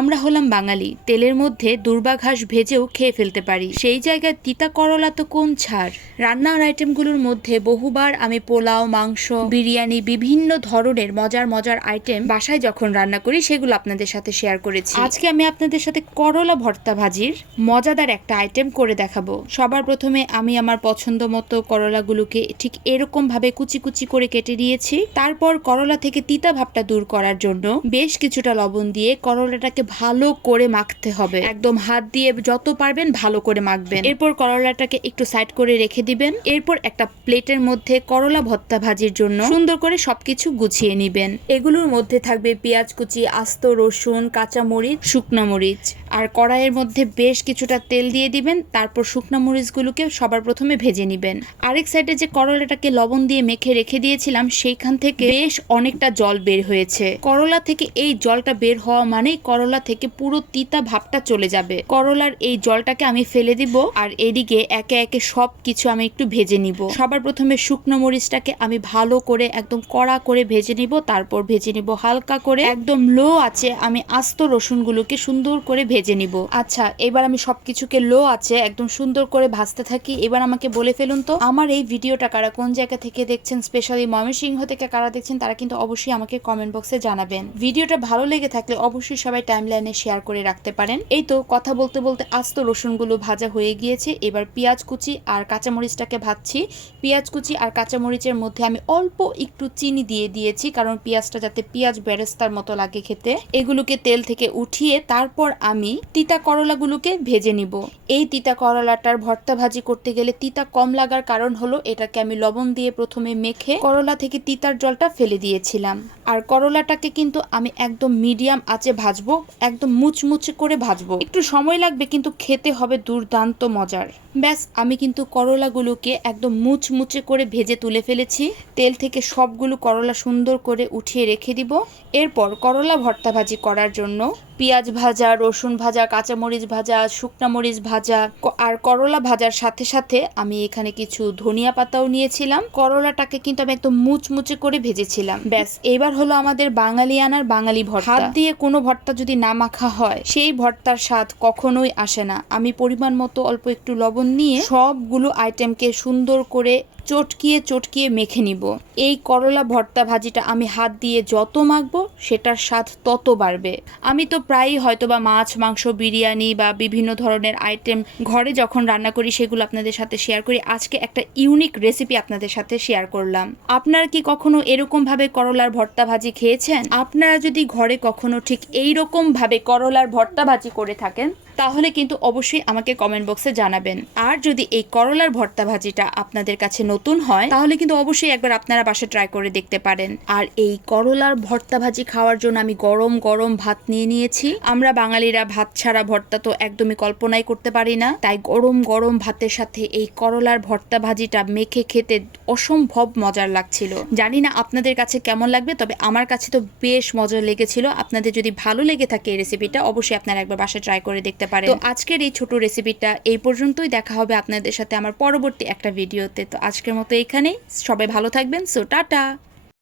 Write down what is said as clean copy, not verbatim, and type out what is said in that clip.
আমরা হলাম বাঙালি, তেলের মধ্যে দূর্বা ঘাস ভেজেও খেয়ে ফেলতে পারি, সেই জায়গায় তিতা করলা তো কোন ছাড়। রান্নার আইটেমগুলোর মধ্যে বহুবার আমি পোলাও, মাংস, বিরিয়ানি, বিভিন্ন ধরনের মজার মজার আইটেম বাসায় যখন রান্না করি সেগুলো আপনাদের সাথে শেয়ার করেছি। আজকে আমি আপনাদের সাথে করলা ভর্তা ভাজির মজাদার একটা আইটেম করে দেখাবো। সবার প্রথমে আমি আমার পছন্দ মতো করলাগুলোকে ঠিক এরকম ভাবে কুচি কুচি করে কেটে নিয়েছি। তারপর করলা থেকে তিতা ভাবটা দূর করার জন্য বেশ কিছুটা লবণ দিয়ে করলাটাকে ভালো করে মাখতে হবে। একদম হাত দিয়ে যত পারবেন ভালো করে মাখবেন। এরপর করলাটাকে একটু সাইড করে রেখে দিবেন। এরপর একটা প্লেটের মধ্যে করলা ভর্তা ভাজির জন্য সুন্দর করে সবকিছু গুছিয়ে নিবেন। এগুলোর মধ্যে থাকবে পেঁয়াজ কুচি, আস্ত রসুন, কাঁচা মরিচ, শুকনা মরিচ। আর কড়াইয়ের মধ্যে বেশ কিছুটা তেল দিয়ে দিবেন। তারপর শুকনা মরিচগুলোকে সবার প্রথমে ভেজে নিবেন। আরেক সাইডে যে করলাটাকে লবণ দিয়ে মেখে রেখে দিয়েছিলাম সেইখান থেকে বেশ অনেকটা জল বের হয়েছে। করলা থেকে এই জলটা বের হওয়া মানেই করলা থেকে পুরো তিতা ভাবটা চলে যাবে। করলার এই জলটাকে আমি ফেলে দিব। আর এদিকে একে একে সব কিছু আমি একটু ভেজে নিব। সবার প্রথমে শুকনো মরিচটাকে আমি ভালো করে একদম কড়া করে ভেজে নিব। তারপর ভেজে নিব হালকা করে, একদম লো আছে আমি আস্ত রসুনগুলোকে সুন্দর করে ভেজে নিব। আচ্ছা, এবার আমি সবকিছুকে লো আছে একদম সুন্দর করে ভাজতে থাকি। এবার আমাকে বলে ফেলুন তো আমার এই ভিডিওটা কারা কোন জায়গা থেকে দেখছেন, স্পেশালি ময়মনসিংহ থেকে কারা দেখছেন তারা কিন্তু অবশ্যই আমাকে কমেন্ট বক্সে জানাবেন। ভিডিওটা ভালো লেগে থাকলে অবশ্যই সবাই টাইমলাইনে শেয়ার করে রাখতে পারেন। এই তো কথা বলতে বলতে আস্ত রসুনগুলো ভাজা হয়ে গিয়েছে। এবার পেঁয়াজ কুচি আর কাঁচামরিচটাকে ভাজছি। পেঁয়াজ কুচি আর কাঁচামরিচের মধ্যে আমি অল্প একটু চিনি দিয়ে দিয়েছি, কারণ পেঁয়াজটা যাতে পেঁয়াজ বেরেস্তার মতো লাগে খেতে। এগুলোকে তেল থেকে উঠিয়ে তারপর আমি তিতা করলাগুলোকে ভেজে নিব। এই তিতা করলাটার ভর্তা ভাজি করতে গেলে তিতা কম লাগার কারণ হলো এটাকে আমি লবণ দিয়ে প্রথমে মেখে করলা থেকে তিতার জলটা ফেলে দিয়েছিলাম। আর করলাটাকে কিন্তু আমি একদম মিডিয়াম আঁচে ভাজবো, একদম মুচমুচে করে ভাজবো। একটু সময় লাগবে কিন্তু খেতে হবে দুর্দান্ত মজার। ব্যাস, আমি কিন্তু করলাগুলোকে একদম মুচমুচে করে ভেজে তুলে ফেলেছি। তেল থেকে সবগুলো করলা সুন্দর করে উঠিয়ে রেখে দিব। এরপর করলা ভর্তা ভাজি করার জন্য পেঁয়াজ ভাজা, রসুন ভাজা, কাঁচামরিচ ভাজা, শুকনা মরিচ ভাজা আর করলা ভাজার সাথে সাথে আমি এখানে কিছু ধনিয়া পাতাও নিয়েছিলাম। করলাটাকে কিন্তু আমি একদম মুচমুচে করে ভেজেছিলাম। ব্যাস, এবার হলো আমাদের বাঙালিয়ানার বাঙালি ভর্তা। হাত দিয়ে কোনো ভর্তা যদি না মাখা হয় সেই ভর্তার স্বাদ কখনোই আসে না। আমি পরিমাণ মতো অল্প একটু লবণ নিয়ে সবগুলো আইটেমকে সুন্দর করে চটকিয়ে চটকিয়ে মেখে নিব। এই করলা ভর্তা ভাজিটা আমি হাত দিয়ে যত মাখবো সেটার স্বাদ তত বাড়বে। আমি তো প্রায়ই হয়তোবা মাছ, মাংস, বিরিয়ানি বা বিভিন্ন ধরনের আইটেম ঘরে যখন রান্না করি সেগুলো আপনাদের সাথে শেয়ার করি। আজকে একটা ইউনিক রেসিপি আপনাদের সাথে শেয়ার করলাম। আপনারা কি কখনো এরকম ভাবে করলার ভর্তা ভাজি খেয়েছেন? আপনারা যদি ঘরে কখনো ঠিক এইরকম ভাবে করলার ভর্তা ভাজি করে থাকেন তাহলে কিন্তু অবশ্যই আমাকে কমেন্ট বক্সে জানাবেন। আর যদি এই করলার ভর্তা ভাজিটা আপনাদের কাছে নতুন হয় তাহলে কিন্তু অবশ্যই একবার আপনারা বাসায় ট্রাই করে দেখতে পারেন। আর এই করলার ভর্তা ভাজি খাওয়ার জন্য আমি গরম গরম ভাত নিয়ে নিয়েছি। আমরা বাঙালিরা ভাত ছাড়া ভর্তা তো একদমই কল্পনাই করতে পারি না, তাই গরম গরম ভাতের সাথে এই করলার ভর্তা ভাজিটা মেখে খেতে অসম্ভব মজার লাগছিল। জানি না আপনাদের কাছে কেমন লাগবে, তবে আমার কাছে তো বেশ মজা লেগেছিল। আপনাদের যদি ভালো লেগে থাকে এই রেসিপিটা অবশ্যই আপনারা একবার বাসায় ট্রাই করে দেখতে পারেন। তো আজকের এই ছোট রেসিপিটা এই পর্যন্তই। দেখা হবে আপনাদের সাথে আমার পরবর্তী একটা ভিডিওতে। তো আজকের মতো এখানেই, সবাই ভালো থাকবেন। So tata.